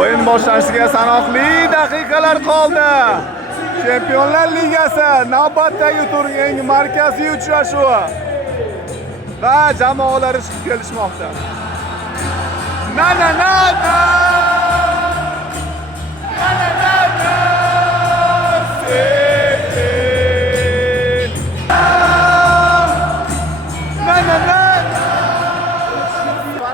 O'yin boshlanishiga sanoqli daqiqalar qoldi. Chempionlar Ligasi navbatdagi turning markaziy uchrashuvi va jamoalar chiqib kelishmoqda.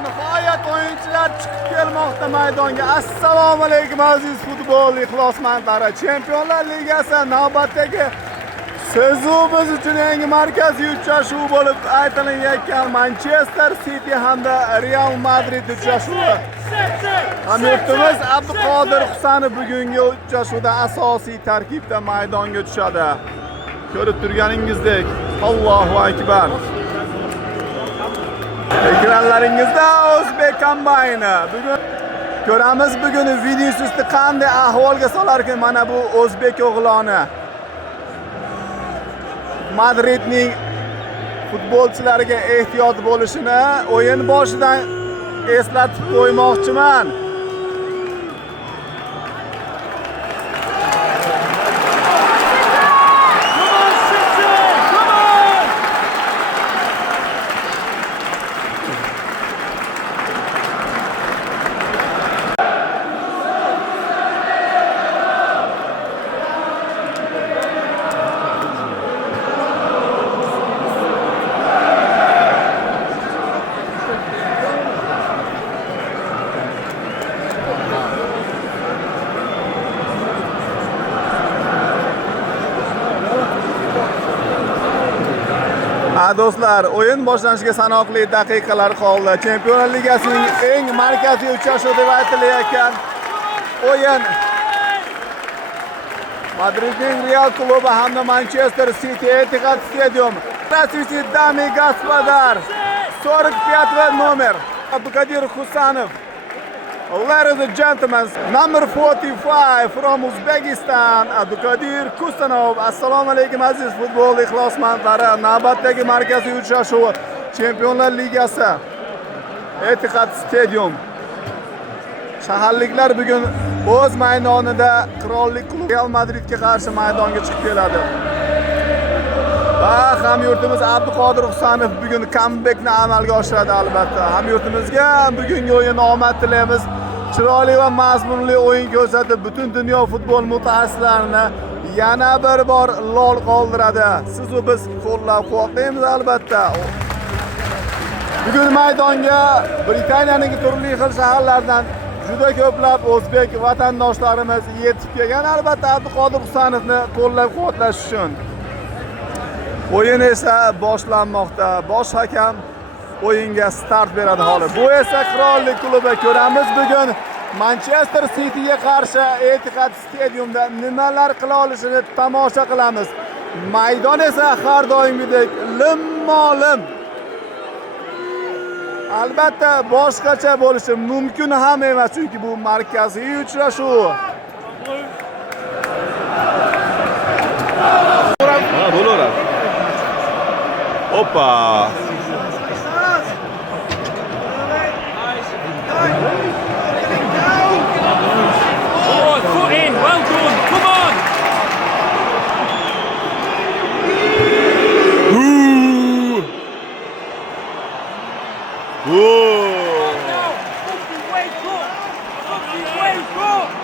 Nihoyat o'yinchilar chiqib kelmoqda maydonga. Assalomu alaykum aziz futbol ixlosmandlari. Chempionlar Ligasi navbatdagi biz uchun yangi markaziy uchrashuv bo'lib aytilayotgan Manchester City hamda Real Madrid uchrashuvi. Hamyurtimiz Abduqodir Husanov bugungi uchrashuvda asosiy tarkibda maydonga tushadi. Ko'rib turganingizdek, Allohu akbar. Ekranlaringizda O'zbek kombayni. Bugun ko'ramiz bugun Viniciusni qanday ahvolga solar ekan mana bu O'zbek o'g'loni. Madridning futbolchilariga ehtiyot bo'lishini o'yin boshidan eslatib qo'ymoqchiman. Do'stlar, o'yin boshlanishiga sanoqli daqiqalar qoldi. Chempionlar Ligasining eng markaziy uchrashuvi deb aytilayotgan o'yin Madridning Real klubi hamda Manchester City Etihad Stadium. Здравствуйте, дамы и господа. 45 номер. Abduqodir Husanov. Ladies and gentlemen, number 45 from Uzbekistan, Abduqodir Husanov. Assalomu alaykum aziz futbol ixlosmandlari. Navbatdagi markaziy uchrashuv Chempionlar Ligasi Etihad Stadium. Shaharliklar bugun o'z maydonida Qirollik klubi Real Madridga qarshi maydonga chiqib keladi. Va hamyurtimiz Abduqodir Husanov bugun comebackni amalga oshiradi albatta. Hamyurtimizga bugungi o'yin omad tilaymiz. Chiroyli va mazmunli o'yin ko'rsatib, butun dunyo futbol mutaxassislarini yana bir bor lol qoldiradi. Siz va biz qo'llab-quvvatlaymiz albatta. Bugun maydonga Britaniyaning turli xil shaharlaridan juda ko'plab o'zbek vatandoshlarimiz yetib kelgan, albatta Abduqodir Husanovni qo'llab-quvvatlash uchun. O'yin esa boshlanmoqda. Bosh hakam o'yinga start beradi hali. Bu esa Qirollik klubi. Ko'ramiz bugun Manchester Cityga qarshi Etihad Stadiumda nimalar qila olishini tomosha qilamiz. Maydon esa har doimgidek lim-molim. Albatta boshqacha bo'lishi mumkin ham emas, chunki bu markaziy uchrashuv. Bo'laveradi. Hoppa. Foot in, well done, come on!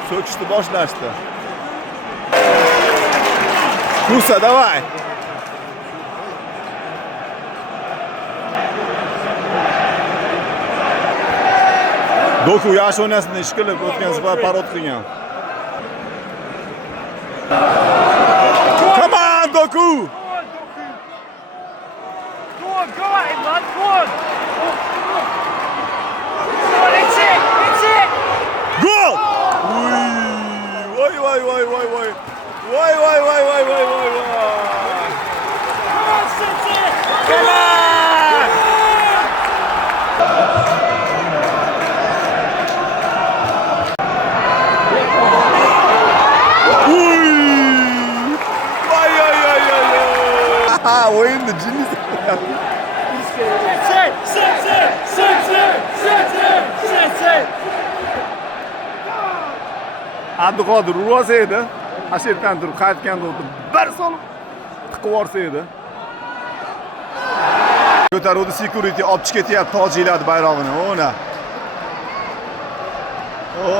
So'kishni boshlashdi. Kusa, davay. Doku yaxshi o'ynasini ishqilib o'tgan safar parod qilgan. Come on, Doku! Go on, go at him, lad, go on! Go on, it's it, it's it! Goal! Voy, voy, voy, voy, voy. Voy, voy, voy, voy, voy, voy, voy. Come on, City! Come on! o'yinni jinni Sit, sit, sit, sit, sit, sit, sit, sit, sit. Abduqodir ursa edi. Ashirdan turib qaytganda o'tib bir solib tiqib yorsa edi. Ko'taruvdi security olib chiqib ketyapti tojiladi bayrog'ini.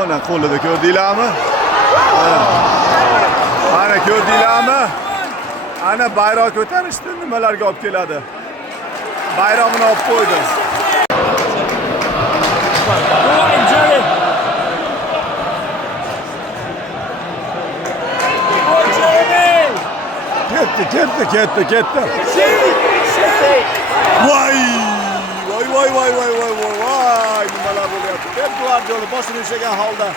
Ona qo'lida ko'rdinglarmi? Ana ko'rdinglarmi? Ana bayroq ko'tarishdi, nimalarga olib keladi? Bayrog'ini olib qo'ydi. Go on, Jerry. Go on, Jeremy. Ketdi. Voy! Nimalar bo'lyapti? Pep Guardiola boshini ushlagan holda.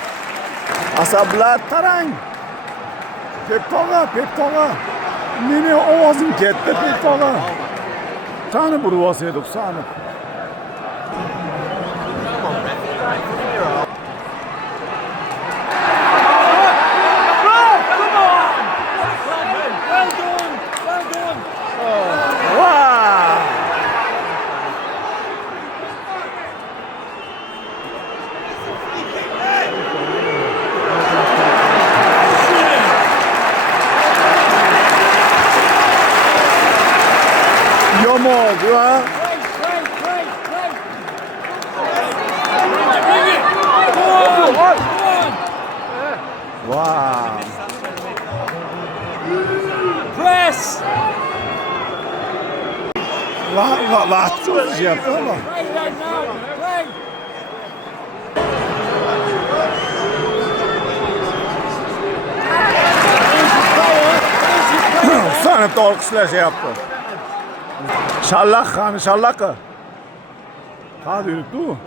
Asablar tarang. Pep tog'a. Meni ovozim ketdi, Pep tog'a. Qani burib olsa edi Husanov. Well done. Wow! Yomon, ha? Right. Bring it. Go on. Wow! Press. Vaqt o'tishyapti ama. Play right now. Play. Husanovni olqishlashyapti. Shallaqqa. Hadi yuribdi u.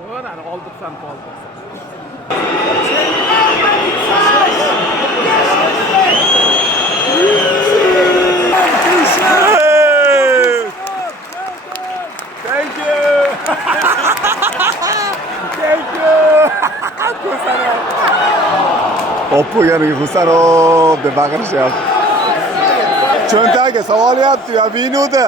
Thank you. Husanov. O'ppo'ganiga Husanov deb baqirishyapti. Cho'ntagiga sovolyapti ya Vinuda.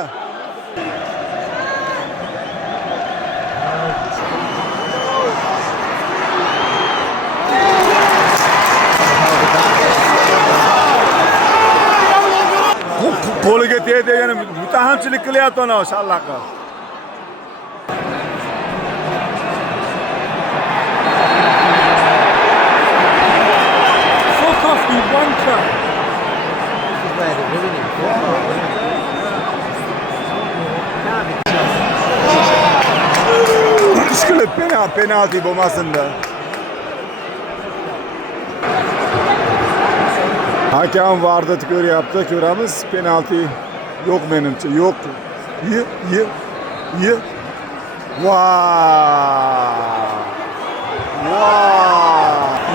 Qo'liga tegdegani mutahamchilik qilyapti ana shallaqqa. Fuck off, you wanker. Ishqilib penalti bo'lmasin-da. Hakam VAR'da ko'ryapti, ko'ramiz. Penalti yo'q menimcha, yo'q. Wow!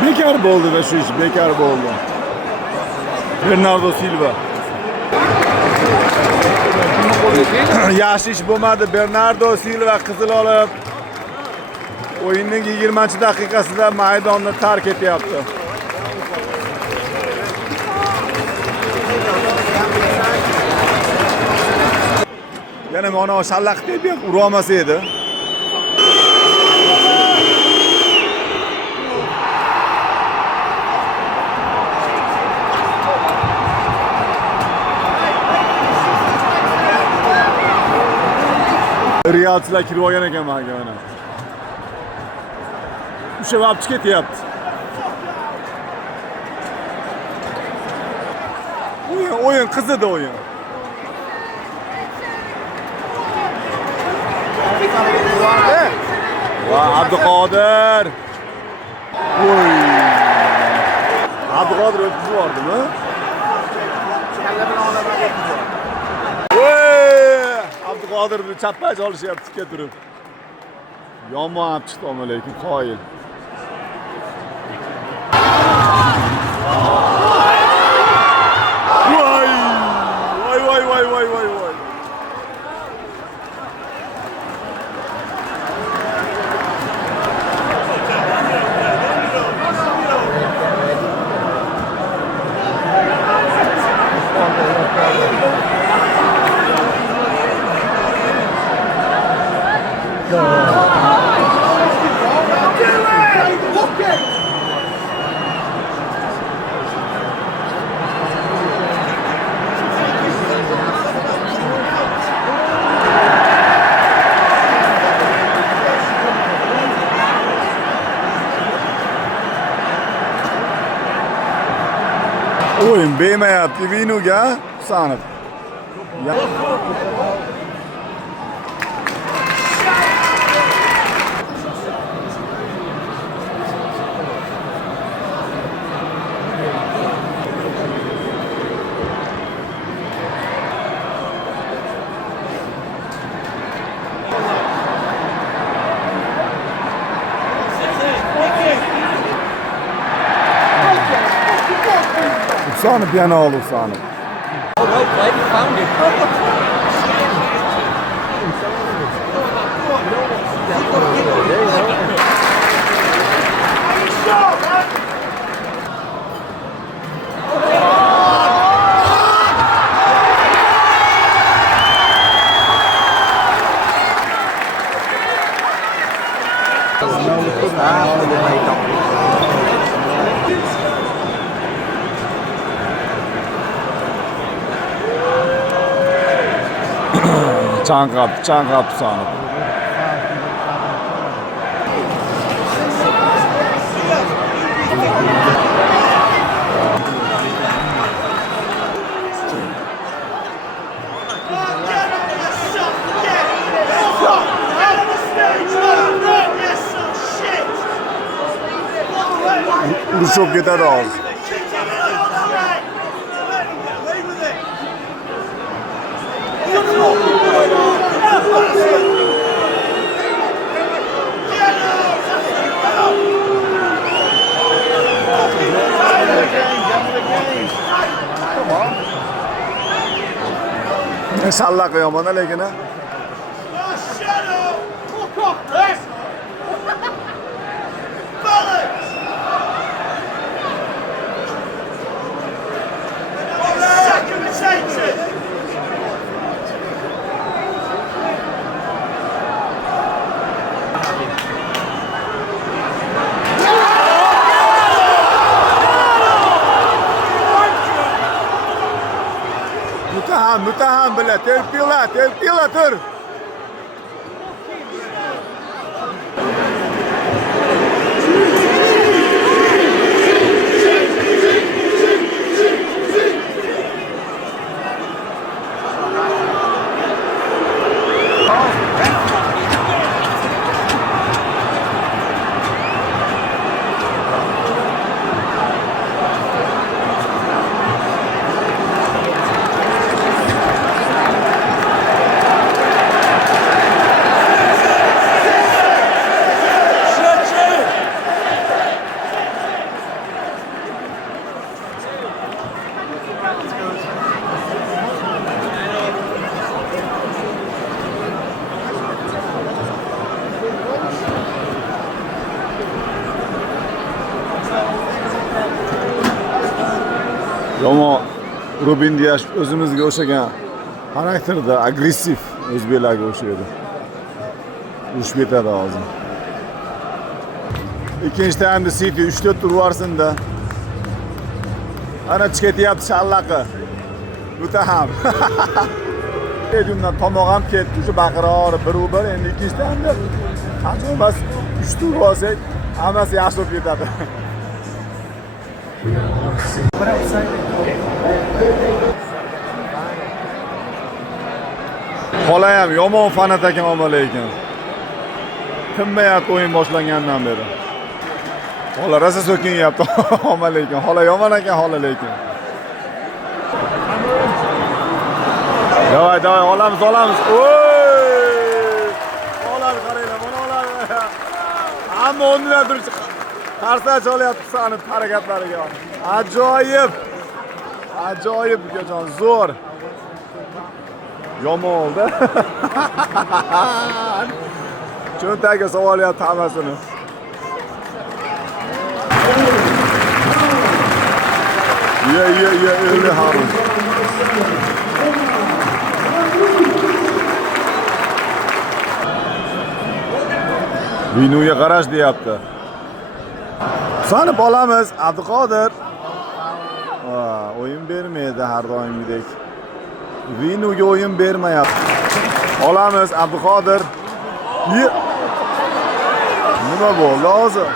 Bekar bo'ldi-da shu ish, bekar bo'ldi. Bernardo Silva. Yaxshi ish bo'lmadi. Bernardo Silva qizil olib o'yinning 20-daqiqasida maydonni tark etyapti. Yana mana shallaq deb ura olmasa edi. Realchilar kirib olgan ekan menga mana. O'sha olib chiqib ketyapti. O'yin qizidi o'yin. Va Abduqodir. Voy. Abduqodir o'tib bordimi? Voy! Abduqodirni chappacha olishyapti tikka turib. Yomon olib chiqdi ama lekin qoyil. Voy. o'yin bermayapti Vinuga Husanov. Husanov yana oldi Husanov. Well played, you found it. Çankap Husanov. Urushib ketadi hozir. Sallaq yomon lekin ha. Mütaham bile telpila tur. Ama Rubin Dias özümüzge o'xshagan xarakterda agressiv o'zbeklarga o'xshaydi. Urushib ketadi hozir. Ikkinchi taymda City 3-4 tur varsinda. Ana chiqib ketyapti shallaqi. Mutaham. Stadiondan tomoq ham ketdi, shu baqirori 1-1. Endi ikkinchi taymda qancha emas 3 tur olsak, hammasi yaxshi bo'lib ketadi. Qola ham yomon fanat ekan omma lekin. Tinmayapti o'yin boshlangandan beri. Qola rosa so'kinyapti omma lekin. Qola yomon ekan qola lekin. Davay, olamiz. Oy! Qolar qaranglar, mana olar. Hamma o'rnidan turib qarsa cholyapti sanib harakatlariga. Ajoyib ukajon, zo'r. Yomon oldi. Cho'ntagiga sovolyapti hammasini. Ye, o'li Harun. Vinuga qarash deyapti. Sanib olamiz, Abduqodir. O'yin bermaydi har doimgidek. Vinuga o'yin bermayapti. Olamiz, Abduqodir. Nima bo'ldi hozir?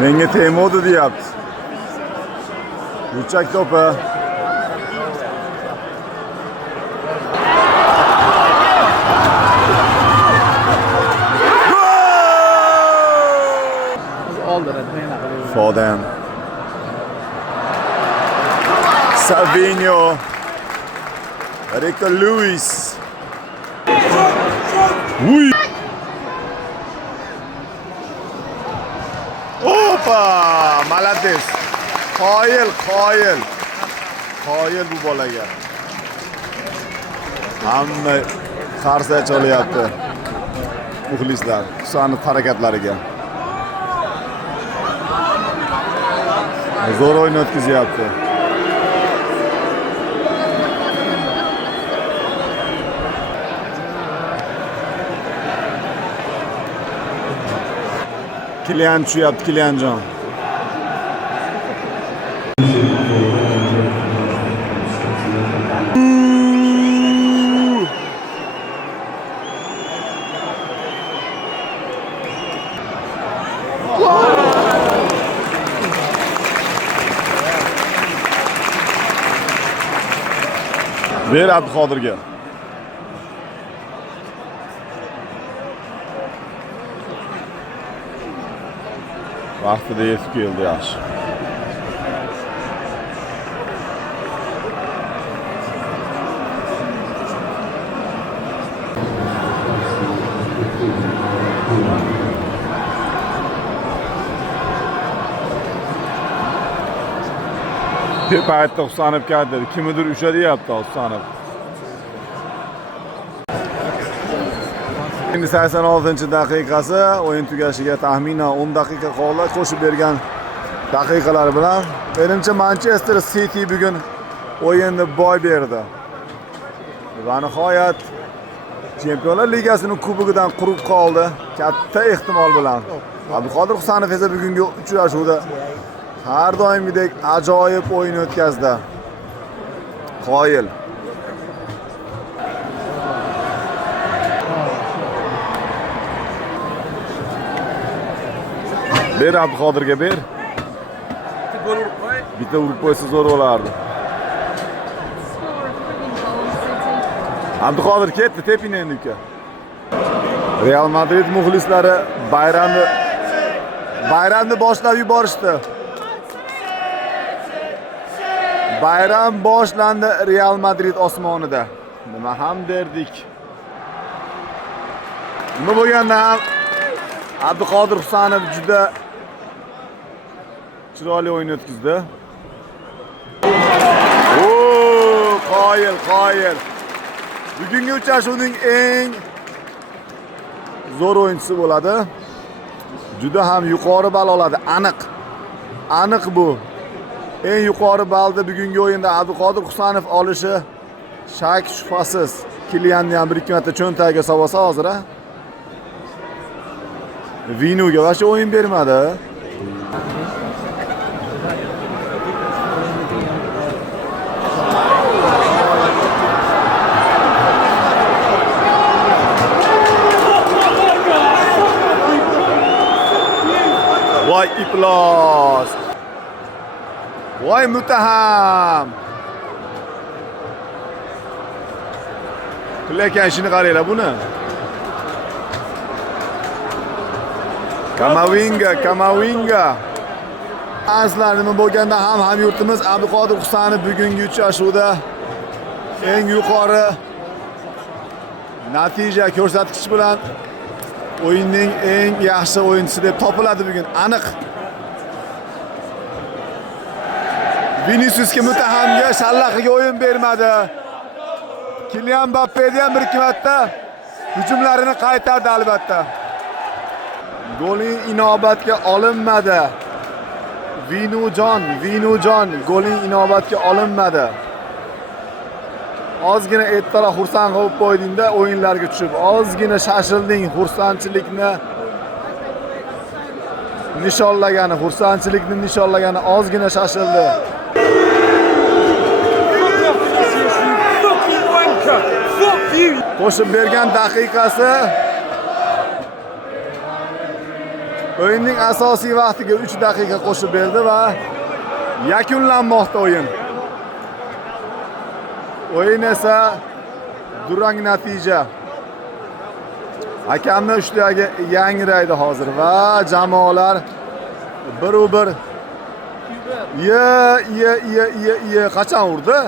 Menga tegmadi deyapti. Burchak to'pi. Foden. Savinho. Rico Lewis. Uy. Opa! Malades. Qoyil bu bolaga. Hamma qarsa cholyapti. Muxlislar Husanov harakatlariga. Zo'r o'yin o'tkazyapti. Kylian tushyapti, Kylianjon. Ber Abduqodirga. Vaqtida yetib keldi yaxshi. Bir paytda Husanov keldi. Kimdir usha deyapti Husanov. Endi 86-daqiqasi, o'yin tugashiga taxminan 10 daqiqa qoldi. Qo'shib bergan daqiqalar bilan menimcha Manchester City bugun o'yinni boy berdi. Va nihoyat Chempionlar Ligasining kubogidan quruq qoldi. Katta ehtimol bilan. Abduqodir Husanov esa bugungi uchrashuvda har doimgidek ajoyib o'yin o'tkazdi. Qoyil. Ber Abduqodirga ber. Bitta urib qo'ysa zo'r bo'lardi. Abduqodir ketdi, tepin endi uka. Real Madrid muxlislari bayramni boshlab yuborishdi. Bayram boshlandi Real Madrid osmonida. Nima ham derdik. Nima bo'lganda ham Abduqodir Husanov juda chiroyli o'yin o'tkazdi. Qoyil. Bugungi uchrashuvning eng zo'r o'yinchisi bo'ladi. Juda ham yuqori ball oladi, aniq bu. Eng yuqori ballni bugungi o'yinda Abduqodir Husanov olishi shak shubhasiz. Kylianni ham 1-2 marta cho'ntagiga solsa hozir a. Vinuga vasha o'yin bermadi. Voy iflos. Voy muttaham. Qilayotgan ishini qaranglar buni. Kamavinga. Azlar nima bo'lganda ham hamyurtimiz Abduqodir Husanov bugungi uchrashuvda eng yuqori natija ko'rsatkich bilan o'yinning eng yaxshi o'yinchisi deb topiladi bugun, aniq. Viniciusga muttahamga shallaqiga o'yin bermadi. Kylian Mbappé'da ham 1-2 marta hujumlarini qaytardi albatta. Golning inobatga olinmadi. Vinujon golning inobatga olinmadi. Ozgina ertaroq xursand bo'lib qo'ydingda o'yinlarga tushib, ozgina shashilding, xursandchilikni nishonlagani ozgina shashildi. Qo'shib bergan daqiqasi O'yinning asosiy vaqtiga 3 daqiqa qo'shib berdi va yakunlanmoqda o'yin. O'yin esa durang natija. Hakamni ushlagi yangraydi hozir va jamoalar bir-bir qachon urdi?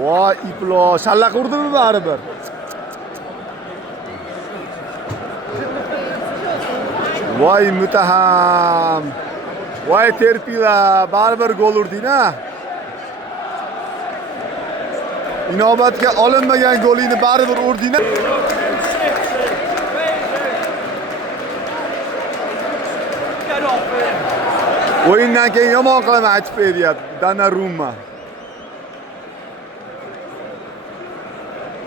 Voy iplo, shallaq urdimi baribir? Voy mutaham. Voy terpinglar, baribir gol urding-a. Inobatga olinmagan golingni baribir urding-a. O'yindan keyin yomon qilaman aytib beryapti Donnarumma.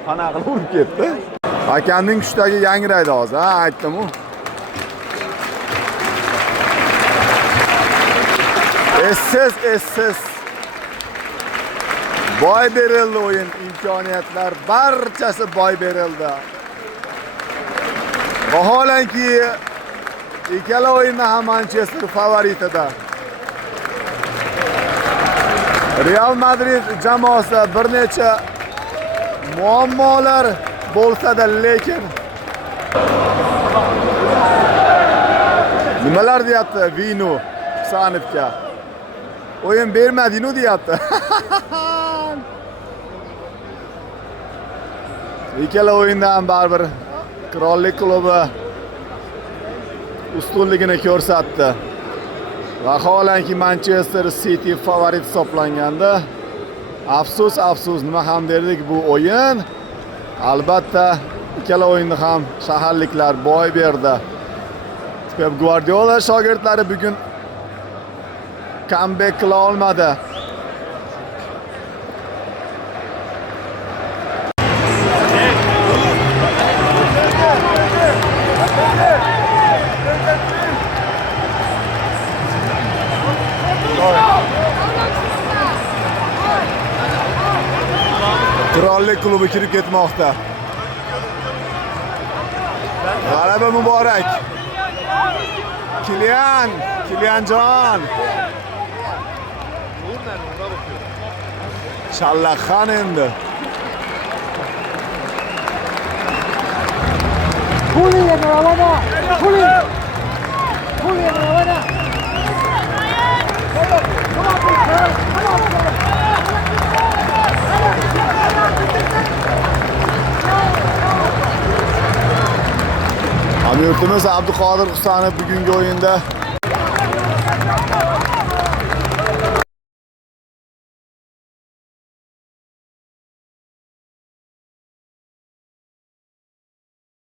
Qana qilib urib ketdi. Hakamning kushdagi yangraydi hozir, ha, aytdim-ku. Essiz. Boy berildi o'yin, imkoniyatlar barchasi boy berildi. Vaholanki ikkala o'yinda ham Manchester favoritida. Real Madrid jamoasi bir necha muammolar bo'lsa-da, lekin nimalar deyapti Vino Sanovga? O'yin bermading-ku deyapti. Ikkala o'yinda ham baribir Qirollik klubi ustunligini ko'rsatdi. Vaholanki Manchester City favorit hisoblanganda, afsus, nima ham derdik, bu o'yin albatta ikkala o'yinni ham shaharliklar boy berdi. Pep Guardiola shogirdlari bugun comeback qila olmadi. Qirollik klubi kirib ketmoqda. G'alaba muborak. Kilianjon. Shallaqxon endi. Julia Maravana. Julia Maravana. Hamyurtimiz Abduqodir Husanov bugungi o'yinda